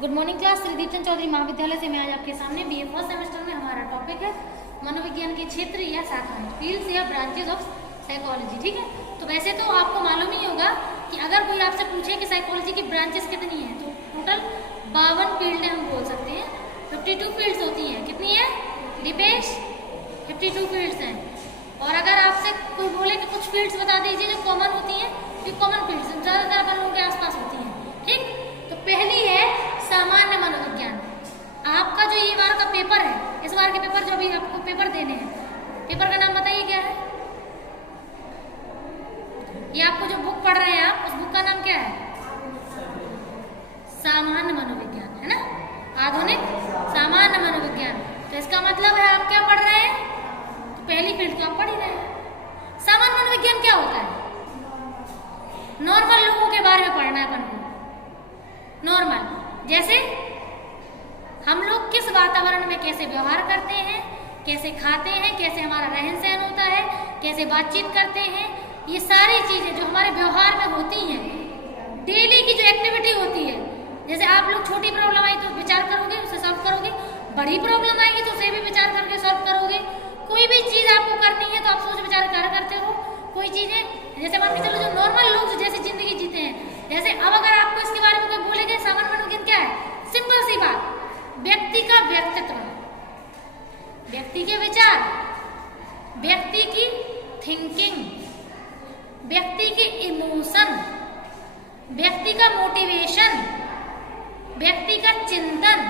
Good morning class. Shri Deepchand Chaudhary महाविद्यालय से मैं आज आपके सामने बीए फर्स्ट सेमेस्टर में हमारा टॉपिक है मनोविज्ञान के क्षेत्र या शाखाएं, फील्ड्स या ब्रांचेस ऑफ साइकोलॉजी। ठीक है, तो वैसे तो आपको मालूम ही होगा कि अगर कोई आपसे पूछे कि साइकोलॉजी की ब्रांचेस कितनी हैं, तो टोटल 52 फील्ड हम बोल सकते हैं। 52 फील्ड्स होती हैं। कितनी है दीपेश? 52 फील्ड्स हैं। और अगर आपसे कोई बोले कि कुछ फील्ड्स बता दीजिए जो कॉमन होती हैं, तो कॉमन फील्ड्स ज़्यादातर अपन लोगों के आसपास होती हैं। ठीक, तो पहली है सामान्य मनोविज्ञान। आपका जो ये बार का पेपर है, इस बार के पेपर जो अभी आपको पेपर देने हैं, पेपर का नाम बताइए क्या है? ये आपको जो बुक पढ़ रहे हैं आप, उस बुक का नाम क्या है? सामान्य मनोविज्ञान, है ना? आधुनिक सामान्य मनोविज्ञान। तो इसका मतलब है आप क्या पढ़ रहे हैं? तो पहली फील्ड तो आप पढ़ ही रहे हैं। सामान्य मनोविज्ञान क्या होता है? नॉर्मल लोगों के बारे में पढ़ना है अपन को। नॉर्मल, जैसे हम लोग किस वातावरण में कैसे व्यवहार करते हैं, कैसे खाते हैं, कैसे हमारा रहन सहन होता है, कैसे बातचीत करते हैं, ये सारी चीजें जो हमारे व्यवहार में होती हैं, डेली की जो एक्टिविटी होती है। जैसे आप लोग छोटी प्रॉब्लम आई तो विचार करोगे, उसे सॉल्व करोगे, बड़ी प्रॉब्लम आएगी तो उसे भी विचार करके सॉल्व करोगे। कोई भी चीज आपको करनी है तो आप सोच विचार कर करते हो। कोई चीजें जैसे मान के चलो जो नॉर्मल लोग जैसे जिंदगी जीते हैं, जैसे अब अगर आपको इसके बारे में कोई बोलेगा सामान्य मनोविज्ञान क्या है, सिंपल सी बात, व्यक्ति का व्यक्तित्व, व्यक्ति के विचार, व्यक्ति की थिंकिंग, व्यक्ति के इमोशन, व्यक्ति का मोटिवेशन, व्यक्ति का चिंतन,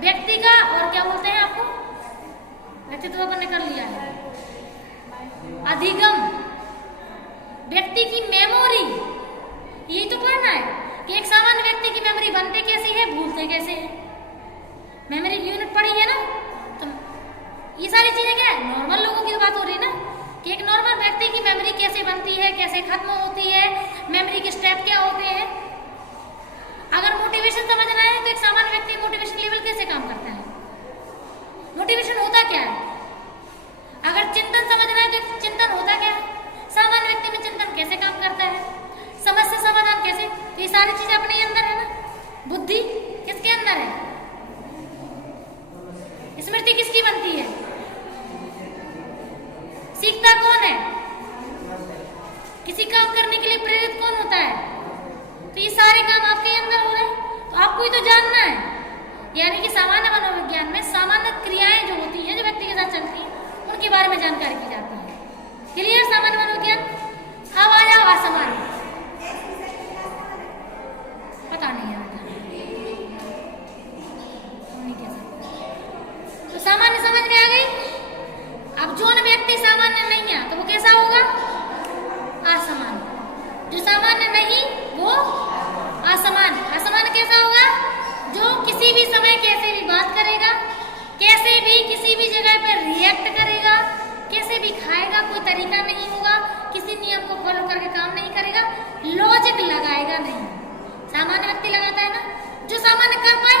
व्यक्ति का और क्या बोलते हैं आपको, व्यक्तित्व अपन ने कर लिया है, अधिगम, व्यक्ति की मेमोरी। यही तो पढ़ना है कि एक सामान्य व्यक्ति की मेमोरी बनते कैसे है, भूलते कैसे है। मेमोरी यूनिट पढ़ी है ना? तो ये सारी चीजें क्या है, नॉर्मल लोगों की तो बात हो रही है ना, कि एक नॉर्मल व्यक्ति की मेमोरी कैसे बनती है, कैसे खत्म होती है, मेमोरी के स्टेप क्या होते हैं। अगर मोटिवेशन समझना है तो एक सामान्य व्यक्ति मोटिवेशन लेवल कैसे काम करता है, मोटिवेशन होता क्या है। अगर चिंतन समझना है तो चिंतन होता क्या है, सामान्य व्यक्ति में चिंतन कैसे काम करता है, समस्या समाधान कैसे, तो ये सारी चीजें अपने अंदर है ना। बुद्धि किसके अंदर है, स्मृति किसकी बनती है, सीखता कौन है, किसी काम करने के लिए प्रेरित कौन होता है। तो ये सारे काम आपके अंदर हो रहे हैं, तो आपको ही तो जानना है। यानी कि सामान्य मनोविज्ञान में सामान्य क्रियाएं जो होती हैं, जो व्यक्ति के साथ चलती हैं, उनके बारे में जानकारी की जाती है। क्लियर? सामान्य मनोविज्ञान। अब आ जाओ असामान्य। पता नहीं है तो सामान्य समझ में आ गई। अब जो व्यक्ति सामान्य नहीं है तो वो कैसा होगा, असामान्य। जो सामान्य नहीं वो असामान्य। असामान्य कैसा होगा, जो किसी भी समय कैसे भी बात करेगा, कैसे भी किसी भी जगह पर रिएक्ट करेगा, कैसे भी खाएगा, कोई तरीका नहीं होगा, किसी नियम को फॉलो करके काम नहीं करेगा, लॉजिक लगाएगा नहीं। सामान्य व्यक्ति लगाता है ना, जो सामान्य कर पाए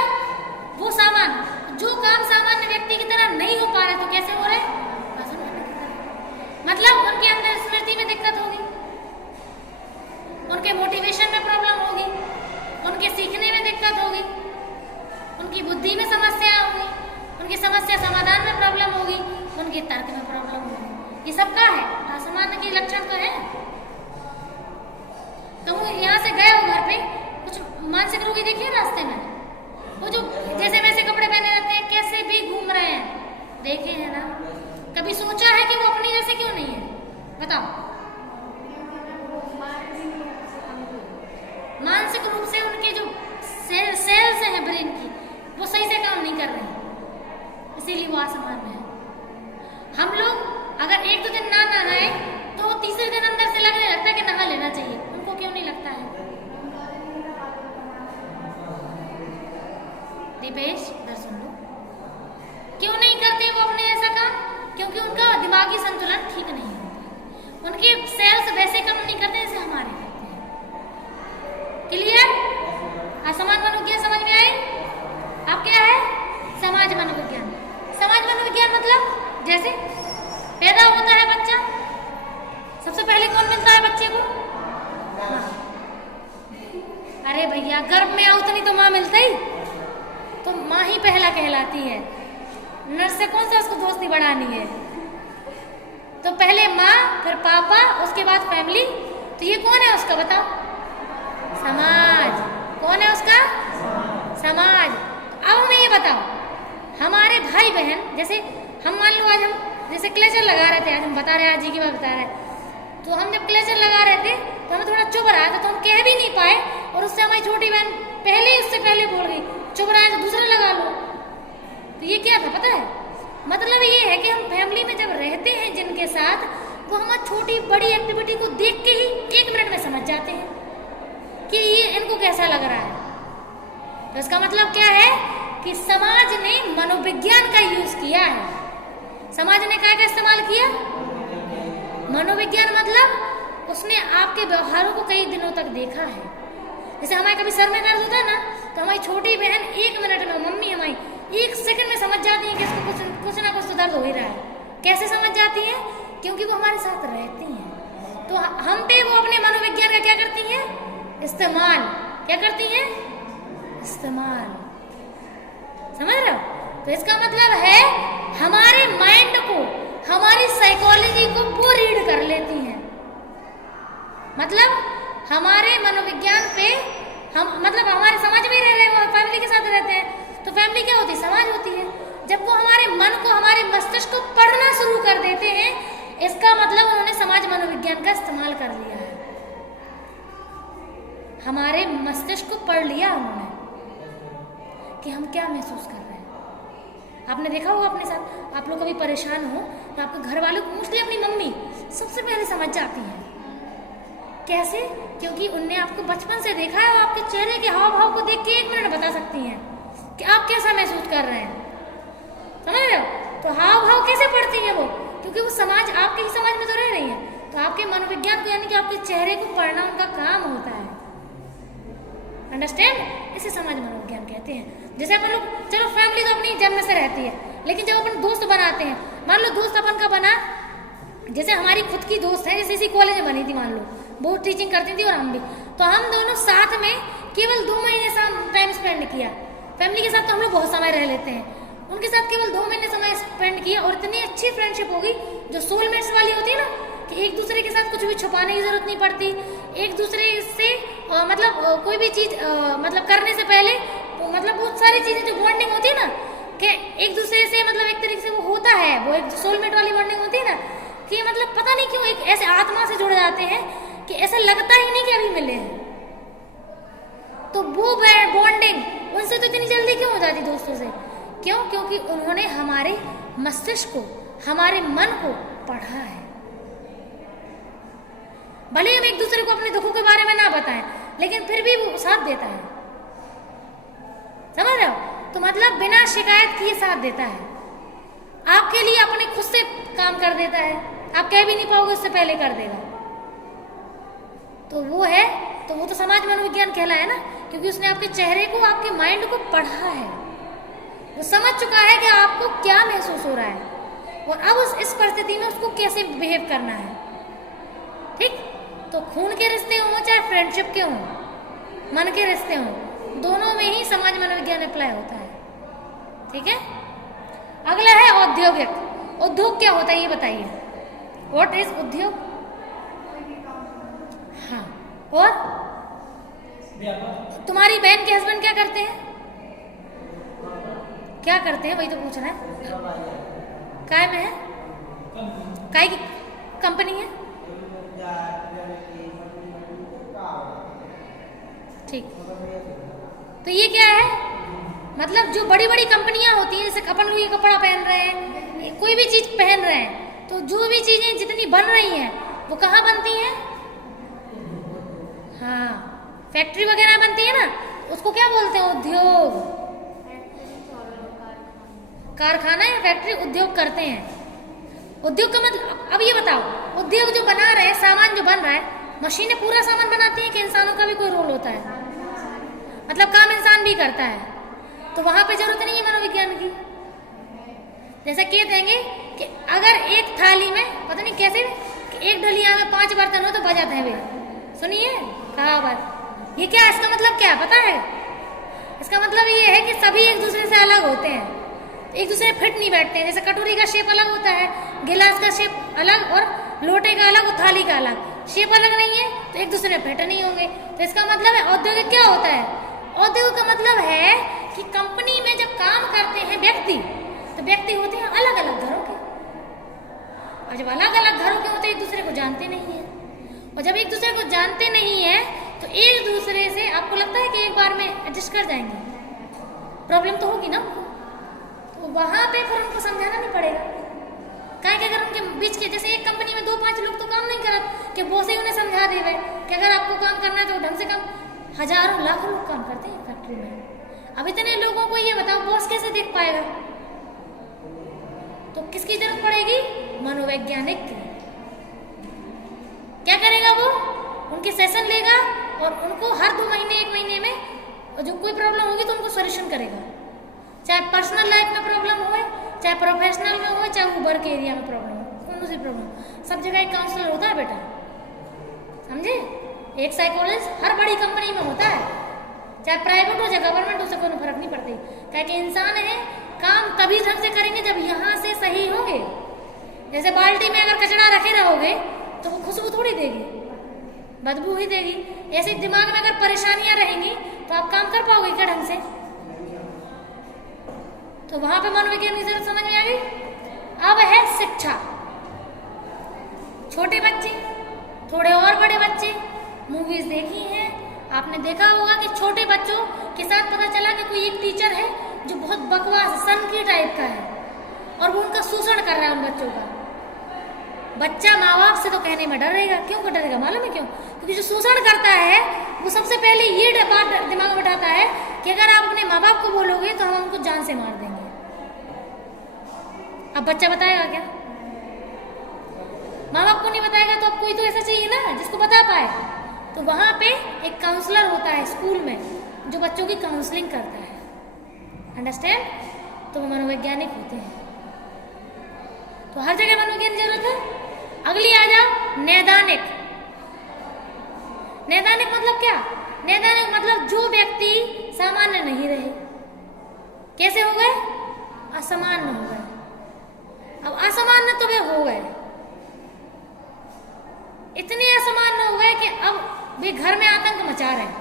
वो सामान्य। जो काम सामान्य व्यक्ति की तरह नहीं हो पा रहे तो कैसे हो रहे, मतलब उनके अंदर स्मृति में दिक्कत होगी, उनके मोटिवेशन में प्रॉब्लम होगी, उनके सीखने में दिक्कत होगी, उनकी बुद्धि में समस्या होगी, उनकी समस्या समाधान में प्रॉब्लम होगी, उनके तर्क में प्रॉब्लम होगी। ये सब का है, असामान्य के लक्षण तो है। तो वो यहाँ से गए हो घर पे, कुछ मानसिक रोगी देखिए रास्ते में, वो जो जैसे वैसे कपड़े पहने रहते हैं, कैसे भी घूम रहे हैं, देखे हैं ना? कभी सोचा है कि वो अपनी जैसे क्यों नहीं है? बताओ। मानसिक रूप से उनके जो सेल्स हैं ब्रेन की, वो सही से काम नहीं कर रहे हैं, इसीलिए वो असामान्य है। हम लोग अगर 1-2 दिन ना नहाए तो तीसरे दिन अंदर से लगने लगता है कि नहा लेना चाहिए, उनको क्यों नहीं लगता है? दीपेश इधर सुन लो, क्यों नहीं करते वो अपने ऐसा काम? क्योंकि उनका दिमागी संतुलन ठीक नहीं होता, उनके सेल्स वैसे काम नहीं करते जैसे हमारे करते हैं। क्लियर? असमान मनोविज्ञान समझ में आए? अब क्या है समाज मनोविज्ञान। समाज मनोविज्ञान मतलब जैसे पैदा होता है बच्चा, सबसे पहले कौन मिलता है बच्चे को? अरे भैया गर्भ में आओ तो नहीं तो माँ मिलता ही, तो माँ ही पहला कहलाती है। नर्स से कौन सा उसको दोस्ती बढ़ानी है? तो पहले माँ, फिर पापा, उसके बाद फैमिली। तो ये कौन है उसका, बताओ? समाज। कौन है उसका? समाज। अब हमें ये बताओ, हमारे भाई बहन, जैसे हम मान लो आज हम जैसे क्लेचर लगा रहे थे, आज हम बता रहे, आज जी की बात बता रहे, तो हम जब क्लेचर लगा रहे थे तो हमें थोड़ा चुभ रहा था, तो हम कह भी नहीं पाए, और उससे हमारी छोटी बहन उससे पहले बोल गई चुभ रहा है तो दूसरा लगा लो। तो ये क्या था पता है? मतलब ये है कि हम फैमिली में जब रहते हैं जिनके साथ, वो हमारी छोटी बड़ी एक्टिविटी को देख के ही 1 मिनट में समझ जाते हैं कि ये इनको कैसा लग रहा है। तो इसका मतलब क्या है कि समाज ने मनोविज्ञान का यूज किया है। समाज ने क्या इस्तेमाल किया? मनोविज्ञान। मतलब उसने आपके व्यवहारों को कई दिनों तक देखा है। जैसे हमारे कभी सर में दर्द होता है ना, तो हमारी छोटी बहन 1 मिनट में, मम्मी हमारी 1 सेकंड में समझ जाती है कि इसको कुछ ना कुछ तो दर्द हो ही रहा है। कैसे समझ जाती है? क्योंकि वो हमारे साथ रहती हैं। तो हम पे वो अपने मनोविज्ञान का क्या करती हैं? इस्तेमाल। क्या करती हैं? इस्तेमाल। समझ रहे हो? तो इसका मतलब है हमारे माइंड को, हमारी साइकोलॉजी को वो रीड कर लेती हैं। मतलब हमारे मनोविज्ञान पे हम, मतलब हमारे समाज में रह रहे हैं, फैमिली के साथ रहते हैं, तो फैमिली क्या होती है? समाज होती है। जब वो हमारे मन को, हमारे मस्तिष्क को पढ़ना शुरू कर देते हैं, इसका मतलब उन्होंने समाज मनोविज्ञान का इस्तेमाल कर लिया है। हमारे मस्तिष्क को पढ़ लिया उन्होंने कि हम क्या महसूस कर रहे हैं। आपने देखा होगा अपने साथ, आप लोग कभी परेशान हो तो आपके घर वालों को, मोस्टली अपनी मम्मी सबसे पहले समझ जाती हैं। कैसे? क्योंकि उनने आपको बचपन से देखा है और आपके चेहरे के हाव भाव को देख के 1 मिनट बता सकती हैं कि आप कैसा महसूस कर रहे हैं। समझ रहे हो? तो हाव भाव कैसे पढ़ती हैं वो? क्योंकि वो समाज, आपके ही समाज में तो रह रही है। तो आपके मनोविज्ञान को, यानी कि आपके चेहरे को पढ़ना उनका काम होता है। अंडरस्टैंड? इसे समाज मनोविज्ञान कहते हैं। जैसे अपन लोग, चलो फैमिली तो अपनी जन्म से रहती है, लेकिन जब अपन दोस्त बनाते हैं, मान लो दोस्त अपन का बना, जैसे हमारी खुद की दोस्त है, जैसे इसी कॉलेज में बनी थी, मान लो वो टीचिंग करती थी और हम भी, तो हम दोनों साथ में केवल 2 महीने टाइम स्पेंड किया। फैमिली के साथ तो हम लोग बहुत समय रह लेते हैं, उनके साथ केवल 2 महीने समय स्पेंड किया, और इतनी अच्छी फ्रेंडशिप होगी जो सोलमेट्स वाली होती है ना, कि एक दूसरे के साथ कुछ भी छुपाने की जरूरत नहीं पड़ती। एक दूसरे से मतलब कोई भी चीज मतलब करने से पहले, मतलब बहुत सारी चीजें जो बॉन्डिंग होती है ना, कि एक दूसरे से मतलब एक तरीके से वो होता है, वो एक सोलमेट वाली बॉन्डिंग होती है ना, कि मतलब पता नहीं क्यों एक ऐसे आत्मा से जुड़ जाते हैं कि ऐसा लगता ही नहीं कि अभी मिले हैं। तो वो बॉन्डिंग उनसे तो इतनी जल्दी क्यों हो जाती दोस्तों से? क्यों? क्योंकि उन्होंने हमारे मस्तिष्क को, हमारे मन को पढ़ा है। भले हम एक दूसरे को अपने दुखों के बारे में ना बताएं, लेकिन फिर भी वो साथ देता है। समझ रहे हो? तो मतलब बिना शिकायत किए साथ देता है, आपके लिए अपने खुद से काम कर देता है, आप कह भी नहीं पाओगे उससे पहले कर देगा। तो वो है, तो वो तो समाज मनोविज्ञान कहलाया ना, क्योंकि उसने आपके चेहरे को, आपके माइंड को पढ़ा है। वो समझ चुका है कि आपको क्या महसूस हो रहा है, और अब इस परिस्थिति में उसको कैसे बिहेव करना है। ठीक? तो खून के रिश्ते हों चाहे फ्रेंडशिप के हों, मन के रिश्ते हों, दोनों में ही समाज मनोविज्ञान अप्लाई होता है। ठीक है? अगला है औद्योगिक। उद्योग क्या होता है ये बताइए? व्हाट इज उद्योग? हाँ, और तुम्हारी बहन के हस्बैंड क्या करते हैं? क्या करते हैं वही तो पूछ रहा है। काय में है? काय की कंपनी है? ठीक। तो ये क्या है? मतलब जो बड़ी बड़ी कंपनियां होती हैं, जैसे अपन लोग ये कपड़ा पहन रहे हैं, कोई भी चीज पहन रहे हैं, तो जो भी चीजें जितनी बन रही हैं वो कहाँ बनती हैं? हाँ, फैक्ट्री वगैरह बनती है ना, उसको क्या बोलते हैं? उद्योग। कारखाना या फैक्ट्री उद्योग करते हैं। उद्योग का मतलब, अब ये बताओ, उद्योग जो बना रहे हैं, सामान जो बन रहा है, मशीनें पूरा सामान बनाती हैं कि इंसानों का भी कोई रोल होता है? मतलब काम इंसान भी करता है, तो वहां पे जरूरत नहीं है मनोविज्ञान की। जैसा कह देंगे कि अगर एक थाली में, पता नहीं कैसे, कि एक डलिया में 5 बर्तन हो तो बजाते हैं वे। सुनिए कहावत, ये क्या, इसका मतलब क्या पता है? तभी एक दूसरे से अलग होते हैं, एक दूसरे फिट नहीं बैठते हैं। जैसे कटोरी का शेप अलग होता है, गिलास का शेप अलग और लोटे का अलग और थाली का अलग, शेप अलग नहीं है तो एक दूसरे में फिट नहीं होंगे। तो इसका मतलब है औद्योगिक क्या होता है? औद्योगिक का मतलब है कि कंपनी में जब काम करते हैं व्यक्ति, तो व्यक्ति होते हैं अलग अलग घरों के, और जब अलग अलग घरों के होते हैं एक दूसरे को जानते नहीं है, और जब एक दूसरे को जानते नहीं है तो एक दूसरे से आपको लगता है कि एक बार में एडजस्ट कर जाएंगे, प्रॉब्लम तो होगी ना उनको, तो वहां पे फिर उनको समझाना नहीं पड़ेगा। क्या कि अगर उनके बीच के जैसे एक कंपनी में 2-5 लोग तो काम नहीं करत कि बॉस ही उन्हें समझा देवे कि अगर आपको काम करना है तो ढंग से काम, हजारों लाखों लोग काम करते हैं फैक्ट्री में। अब इतने लोगों को ये बताओ बॉस कैसे देख पाएगा? तो किसकी जरूरत पड़ेगी? मनोवैज्ञानिक की। क्या करेगा वो? उनके सेशन लेगा और उनको हर 2 महीने 1 महीने में जो कोई प्रॉब्लम होगी तो उनको सॉल्यूशन करेगा, चाहे पर्सनल लाइफ में प्रॉब्लम हो, चाहे प्रोफेशनल में हो, चाहे वो वर्क एरिया में प्रॉब्लम हो, कौन सी प्रॉब्लम, सब जगह एक काउंसलर होता है बेटा, समझे? एक साइकोलॉजिस्ट हर बड़ी कंपनी में होता है, चाहे प्राइवेट हो चाहे गवर्नमेंट हो, उससे कोई फर्क नहीं पड़ती। क्या कि इंसान है, काम तभी ढंग से करेंगे जब यहाँ से सही होंगे। जैसे बाल्टी में अगर कचरा रखे रहोगे तो वो खुशबू थोड़ी देगी, बदबू ही देगी। ऐसे दिमाग में अगर परेशानियां रहेंगी तो आप काम कर पाओगे क्या ढंग से? तो वहां पे मनोविज्ञान की जरूरत समझ में आ गई। अब है शिक्षा। छोटे बच्चे, थोड़े और बड़े बच्चे, मूवीज देखी हैं आपने, देखा होगा कि छोटे बच्चों के साथ पता चला कि कोई एक टीचर है जो बहुत बकवास सनकी टाइप का है और वो उनका शोषण कर रहा है उन बच्चों का। बच्चा माँ बाप से तो कहने में डरेगा। क्यों डरेगा मालूम है क्यों? क्योंकि जो शोषण करता है वो सबसे पहले ये बात दिमाग में बैठाता है कि अगर आप अपने माँ बाप को बोलोगे तो हम उनको जान से मार देंगे। अब बच्चा बताएगा क्या? माँ बाप को नहीं बताएगा तो अब कोई तो ऐसा चाहिए ना जिसको बता पाए। तो वहां पे एक काउंसलर होता है स्कूल में जो बच्चों की काउंसलिंग करता है, अंडरस्टैंड? तो वो मनोवैज्ञानिक होते हैं। तो हर जगह मनोविज्ञान की जरूरत है। अगली आ जाओ नैदानिक। नैदानिक मतलब क्या? नैदानिक मतलब जो व्यक्ति सामान्य नहीं रहे, कैसे हो गए? असामान्य हो गए। अब असामान्य तो वे हो गए, इतने असामान्य हो गए कि अब वे घर में आतंक मचा रहे हैं।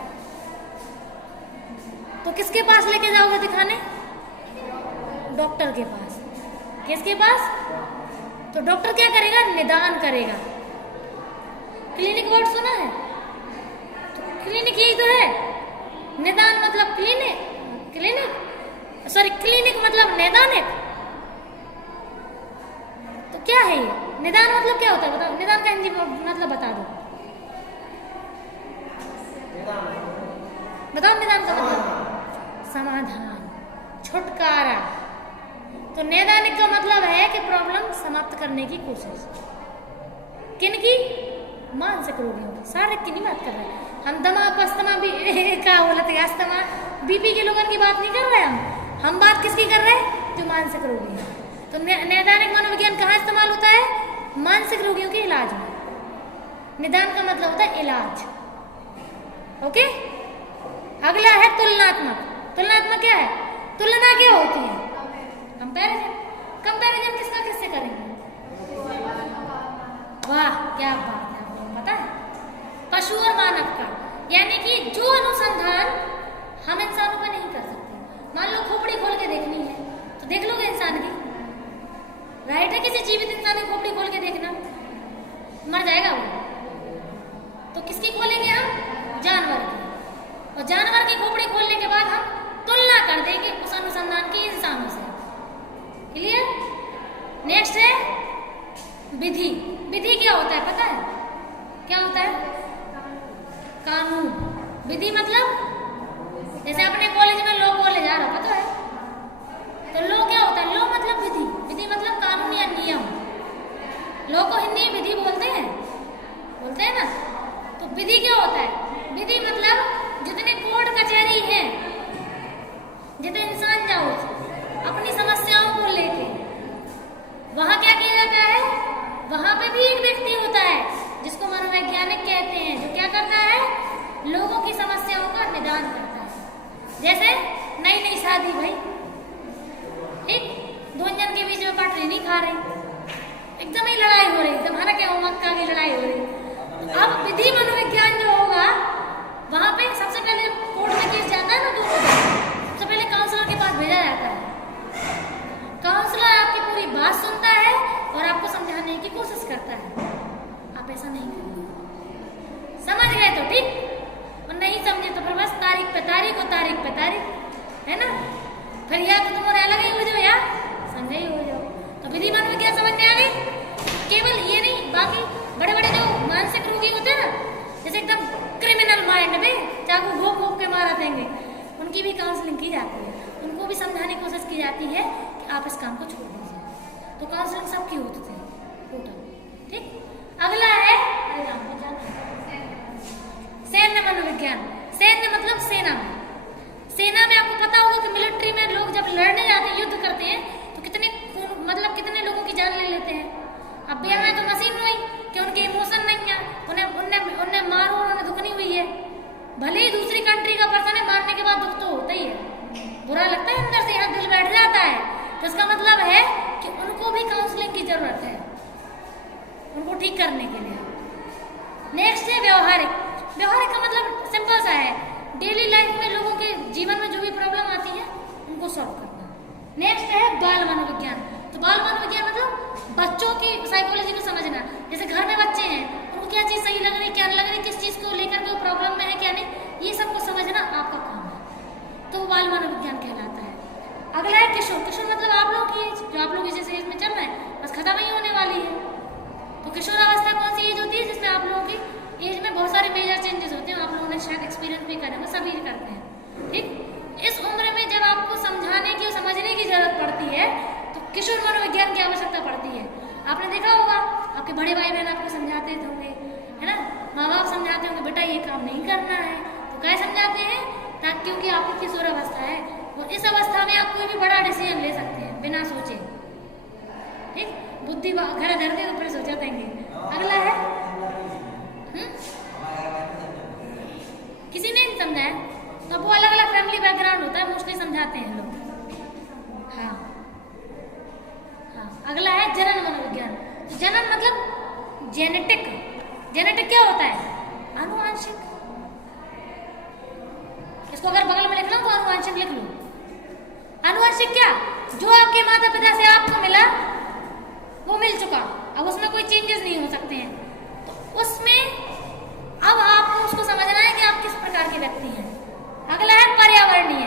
तो किसके पास लेके जाओगे दिखाने? डॉक्टर के पास। किसके पास? तो डॉक्टर क्या करेगा? निदान करेगा। क्लिनिक वर्ड सुना है? तो क्लिनिक यही तो है। निदान मतलब क्लिनिक मतलब नैदानिक। तो क्या है ये? निदान मतलब क्या होता है बताओ? निदान का हिंदी मतलब बता दो, बताओ निदान का मतलब? समाधान, छुटकारा। तो नैदानिक का मतलब है कि प्रॉब्लम समाप्त करने की कोशिश। किनकी? मानसिक रोगियों की, शारीरिक की नहीं बात कर रहे हम। दमा पस्तमा भी क्या बोलते हैं, अस्थमा बीपी के लोगों की बात नहीं कर रहे हम बात किसकी कर रहे हैं? जो मानसिक रोगी है। तो नैदानिक मनोविज्ञान कहाँ इस्तेमाल होता है? मानसिक रोगियों के इलाज में। निदान का मतलब होता है इलाज। ओके, अगला है तुलनात्मक। तुलनात्मक क्या है? तुलना क्या होती है? कंपैरिजन। कंपैरिजन किसका किससे करेंगे? वाह क्या बात है, आपको पता है? पशु और मानव का, यानी कि जो अनुसंधान हम इंसानों पर नहीं कर सकते। मान लो खोपड़ी खोल के देखनी है तो देख लोगे इंसान की? राइट है किसी जीवित इंसान की खोपड़ी खोल के देखना? मर जाएगा वो। तो किसकी खोलेंगे हम? जानवर की। और जानवर की खोपड़ी खोलने के बाद हम तुलना कर देंगे उस अनुसंधान की इंसानों से। क्लियर? नेक्स्ट है विधि। विधि क्या होता है पता है? क्या होता है? कानून। विधि मतलब जैसे अपने कॉलेज में लॉ कॉलेज आ रहा पता है? तो लॉ क्या होता है? लॉ मतलब विधि। विधि मतलब कानून या नियम। लॉ को हिंदी में विधि बोलते हैं ना? तो विधि क्या होता है? विधि मतलब जितने कोर्ट कचहरी हैं, जितने इंसान जाओ अपनी समस्याओं को लेके, वहां क्या किया जाता है? वहां पे भी एक व्यक्ति होता है जिसको मनोवैज्ञानिक कहते हैं, जो क्या करता है? लोगों की समस्याओं का निदान करता है। जैसे नई नई शादी भाई, ठीक, दो जन के बीच में पटरी नहीं खा रही, एकदम ही लड़ाई हो रही, एकदम हना क्या मक्का की लड़ाई हो रही। अब विधि मनोविज्ञान जो होगा वहां पे सबसे पहले कोर्ट में केस जाता है ना, तो सबसे पहले काउंसलर के पास भेजा जाता है। काउंसलर आपकी पूरी बात सुनता है और आपको समझाने की कोशिश करता है। आप ऐसा नहीं करिए, समझ गए तो ठीक, और नहीं समझे तो फिर बस तारीख पे तारीख और तारीख पे तारीख, है ना। फिर या तो तुम्हारे अलग ही हो जाओ या समझे ही हो जाओ। तो विधि मनोविज्ञान समझ में आ गई। केवल ये नहीं, बाकी बड़े बड़े जो मानसिक रोगी होते हैं ना, जैसे एकदम क्रिमिनल माइंड में चाकू घोप घोप के मारा देंगे, उनकी भी काउंसलिंग की जाती है, उनको भी समझाने की कोशिश की जाती है कि आप इस काम को छोड़ दीजिए। तो काउंसलिंग सबकी होती थी टोटल, ठीक। अगला है सैन्य मनोविज्ञान। सैन्य मतलब सेना में। सेना में आपको पता होगा कि मिलिट्री में लोग जब लड़ने जाते हैं, युद्ध करते हैं, तो कितने लोगों की जान ले लेते हैं। अब यहाँ तो मशीन हुई कि उनके इमोशन नहीं है, उन्हें मारो, उन्हें दुख नहीं हुई है। भले ही दूसरी कंट्री का पर्सन है, मारने के बाद दुख तो होता ही है, बुरा लगता है अंदर से, यहाँ दिल बैठ जाता है। तो इसका मतलब है कि उनको भी काउंसलिंग की जरूरत है, उनको ठीक करने के लिए। नेक्स्ट है व्यवहारिक। व्यवहारिक का मतलब सिंपल सा है, डेली लाइफ में लोगों के जीवन में जो भी प्रॉब्लम आती है उनको सॉल्व करना। नेक्स्ट है बाल मनोविज्ञान। तो बाल मनोविज्ञान मतलब बच्चों की साइकोलॉजी को समझना। जैसे घर में बच्चे हैं, उनको क्या चीज सही लग रही, क्या नहीं लग रही, किस चीज को लेकर के प्रॉब्लम में है, क्या नहीं, ये सबको समझना आपका काम है, तो बाल मनोविज्ञान कहलाता है। अगला है किशोर। किशोर मतलब आप लोग की एज, जो आप लोग जिस एज में चल रहे हैं, बस खत्म ही होने वाली है। तो किशोरावस्था कौन सी एज होती है जिसमें आप लोगों की एज में बहुत सारे मेजर चेंजेस होते हैं, आप लोगों ने शायद एक्सपीरियंस भी करे, सभी करते हैं, ठीक। इस उम्र में जब आपको समझाने की और समझने की जरूरत पड़ती है, तो किशोर मनोविज्ञान की आवश्यकता पड़ती है। आपने देखा होगा आपके बड़े भाई बहन आपको समझाते होंगे, है ना, माँ बाप समझाते होंगे बेटा ये काम नहीं करना है, तो क्या समझाते हैं, ताकि क्योंकि आपकी किशोरावस्था है, और इस अवस्था में आप कोई भी बड़ा डिसीजन ले सकते हैं बिना सोचे, ठीक, बुद्धि घर धरते तो फिर सोचा देंगे। अगला है किसी ने नहीं समझा है, तो वो अलग अलग फैमिली बैकग्राउंड होता है, मोस्टली समझाते हैं लोग। हाँ, अगला है जनन मनोविज्ञान। जनन मतलब जेनेटिक। जेनेटिक क्या होता है, आनुवंशिक। इसको अगर बगल में लिखना तो आनुवंशिक लिख लो। आनुवंशिक क्या, जो आपके माता पिता से आपको मिला वो मिल चुका, अब उसमें कोई चेंजेस नहीं हो सकते हैं, तो उसमें अब आपको उसको समझना है कि आप किस प्रकार के व्यक्ति हैं। अगला है पर्यावरणीय।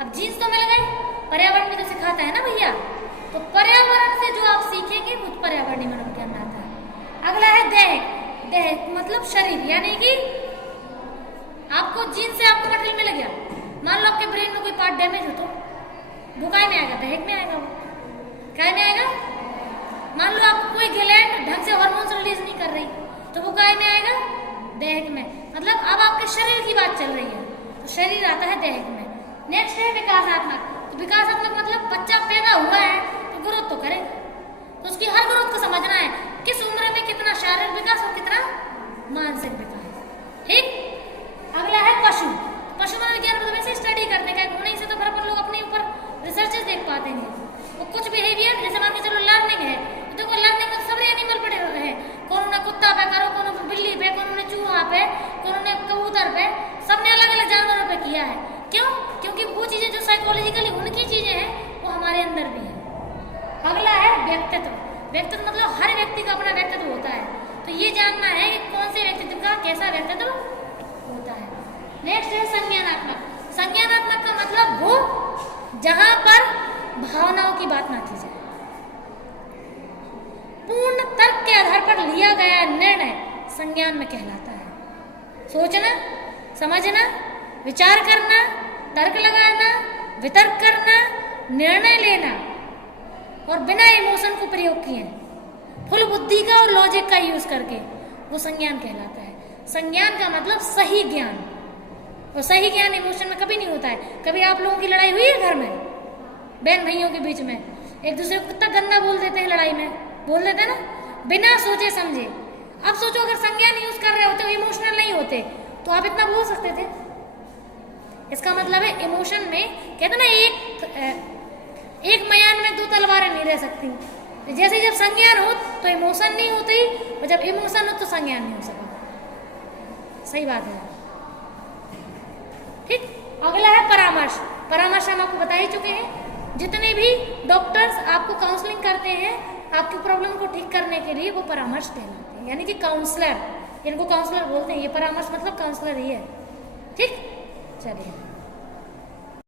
अब जीन्स तो मिल गई, पर्यावरण भी तो सिखाता है ना भैया, तो पर्यावरण से जो आप सीखेंगे वो पर्यावरणीय मनोविज्ञान आता है। अगला है दैहिक। दैहिक मतलब शरीर, यानी कि आपको जीन से आपको मटेरियल मिल गया, मान लो आपके ब्रेन में कोई पार्ट डैमेज हो तो वो काय में आएगा, दैहिक में आएगा। वो काय में आएगा, मान लो आपको कोई ग्लैंड ढंग से हार्मोन्स रिलीज नहीं कर रही तो वो काय में आएगा, दैहिक में। मतलब अब आपके शरीर की बात चल रही है, तो शरीर आता है दैहिक में। नेक्स्ट है विकासात्मक। तो विकासात्मक मतलब बच्चा पैदा हुआ है तो ग्रोथ तो करेगा, तो उसकी हर ग्रोथ को समझना है, किस उम्र में कितना शारीरिक विकास और कितना मानसिक विकास, ठीक। अगला है पशु। पशु मनोविज्ञान मतलब ऐसे स्टडी करने का, उन्हीं से तो फिर अपन लोग अपने ऊपर रिसर्चेस देख पाते हैं। वो कुछ बिहेवियर जैसे मान के चलो लर्निंग है, तो लर्निंग में सब एनिमल पड़े हुए हैं, कौन ने कुत्ता पे करो, कौन ने बिल्ली पे, कौन ने चूहा पे, कौन ने कबूतर पे, सबने अलग अलग जानवरों पे किया है। क्यों? क्योंकि वो चीजें जो साइकोलॉजिकली उनकी चीजें हैं वो हमारे अंदर भी है। अगला है व्यक्तित्व। व्यक्तित्व मतलब हर व्यक्ति का अपना व्यक्तित्व होता है, तो ये जानना है कि कौन से व्यक्तित्व का कैसा व्यक्तित्व होता है। नेक्स्ट है संज्ञानात्मक। संज्ञानात्मक का मतलब वो जहां पर भावनाओं की बात ना की जाए, पूर्ण तर्क के आधार पर लिया गया निर्णय संज्ञान में कहलाता है। सोचना, समझना, विचार करना, तर्क लगाना, वितर्क करना, निर्णय लेना और बिना इमोशन को प्रयोग किए फुल बुद्धि का और लॉजिक का यूज करके वो संज्ञान कहलाता है। संज्ञान का मतलब सही ज्ञान, और सही ज्ञान इमोशन में कभी नहीं होता है। कभी आप लोगों की लड़ाई हुई है घर में बहन भाइयों के बीच में, एक दूसरे को कितना गंदा बोल देते हैं, लड़ाई में बोल देते हैं ना, बिना सोचे समझे। अब सोचो अगर संज्ञान यूज कर रहे होते, इमोशनल नहीं होते, तो आप इतना बोल सकते थे? इसका मतलब है इमोशन में, कहते ना एक मयान में दो तलवारें नहीं रह सकती। जैसे जब संज्ञान हो तो इमोशन नहीं होती, और जब इमोशन हो तो संज्ञान नहीं हो सकता। सही बात है। ठीक, अगला है परामर्श। परामर्श हम आपको बता ही चुके हैं। जितने भी डॉक्टर्स आपको काउंसलिंग करते हैं आपकी प्रॉब्लम को ठीक करने के लिए, वो परामर्श कहलाते हैं, यानी कि काउंसलर, इनको काउंसलर बोलते हैं। ये परामर्श मतलब काउंसलर ही है। ठीक, चलिए।